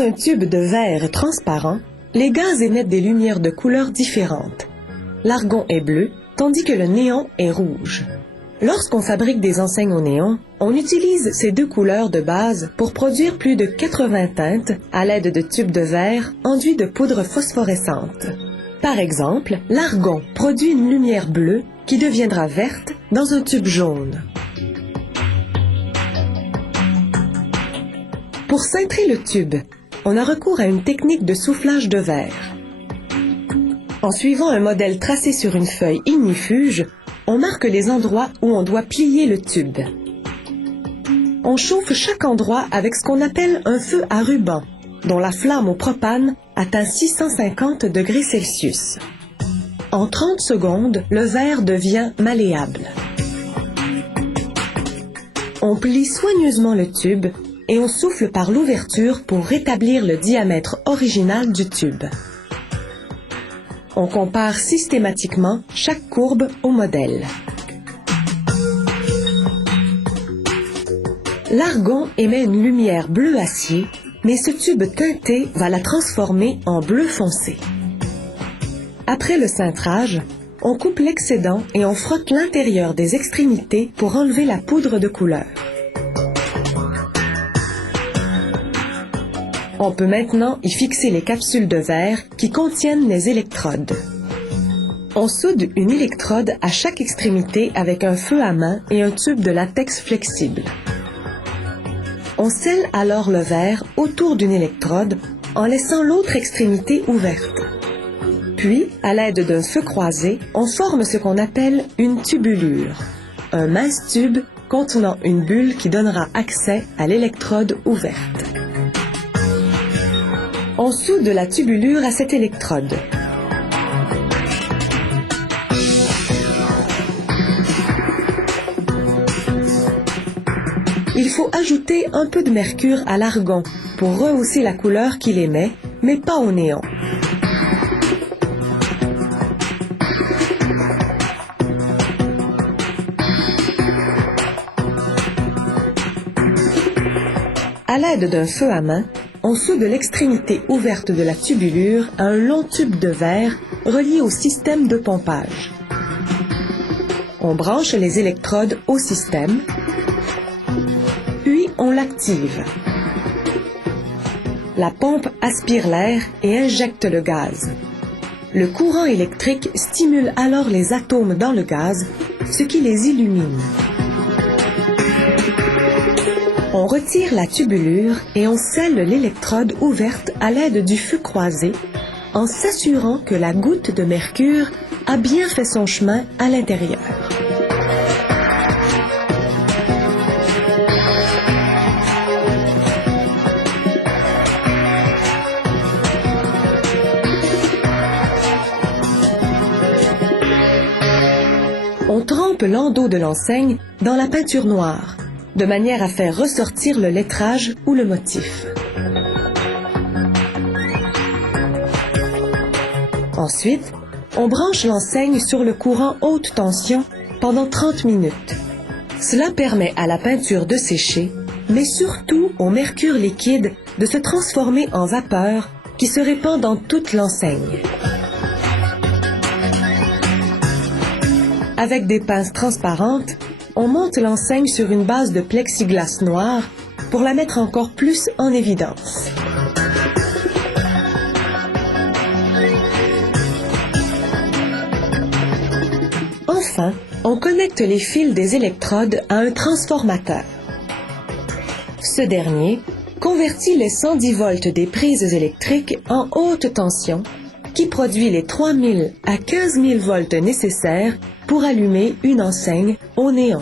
Dans un tube de verre transparent, les gaz émettent des lumières de couleurs différentes. L'argon est bleu, tandis que le néon est rouge. Lorsqu'on fabrique des enseignes au néon, on utilise ces deux couleurs de base pour produire plus de 80 teintes à l'aide de tubes de verre enduits de poudre phosphorescente. Par exemple, l'argon produit une lumière bleue qui deviendra verte dans un tube jaune. Pour cintrer le tube, on a recours à une technique de soufflage de verre. En suivant un modèle tracé sur une feuille ignifuge, on marque les endroits où on doit plier le tube. On chauffe chaque endroit avec ce qu'on appelle un feu à ruban, dont la flamme au propane atteint 650 degrés Celsius. En 30 secondes, le verre devient malléable. On plie soigneusement le tube et on souffle par l'ouverture pour rétablir le diamètre original du tube. On compare systématiquement chaque courbe au modèle. L'argon émet une lumière bleu acier, mais ce tube teinté va la transformer en bleu foncé. Après le cintrage, on coupe l'excédent et on frotte l'intérieur des extrémités pour enlever la poudre de couleur. On peut maintenant y fixer les capsules de verre qui contiennent les électrodes. On soude une électrode à chaque extrémité avec un feu à main et un tube de latex flexible. On scelle alors le verre autour d'une électrode en laissant l'autre extrémité ouverte. Puis, à l'aide d'un feu croisé, on forme ce qu'on appelle une tubulure, un mince tube contenant une bulle qui donnera accès à l'électrode ouverte. On soude la tubulure à cette électrode. Il faut ajouter un peu de mercure à l'argon pour rehausser la couleur qu'il émet, mais pas au néon. À l'aide d'un feu à main, on soude l'extrémité ouverte de la tubulure à un long tube de verre relié au système de pompage. On branche les électrodes au système, puis on l'active. La pompe aspire l'air et injecte le gaz. Le courant électrique stimule alors les atomes dans le gaz, ce qui les illumine. On retire la tubulure et on scelle l'électrode ouverte à l'aide du feu croisé en s'assurant que la goutte de mercure a bien fait son chemin à l'intérieur. On trempe l'endos de l'enseigne dans la peinture noire, de manière à faire ressortir le lettrage ou le motif. Ensuite, on branche l'enseigne sur le courant haute tension pendant 30 minutes. Cela permet à la peinture de sécher, mais surtout au mercure liquide de se transformer en vapeur qui se répand dans toute l'enseigne. Avec des pinces transparentes, on monte l'enseigne sur une base de plexiglas noir pour la mettre encore plus en évidence. Enfin, on connecte les fils des électrodes à un transformateur. Ce dernier convertit les 110 volts des prises électriques en haute tension qui produit les 3000 à 15 000 volts nécessaires pour allumer une enseigne au néon.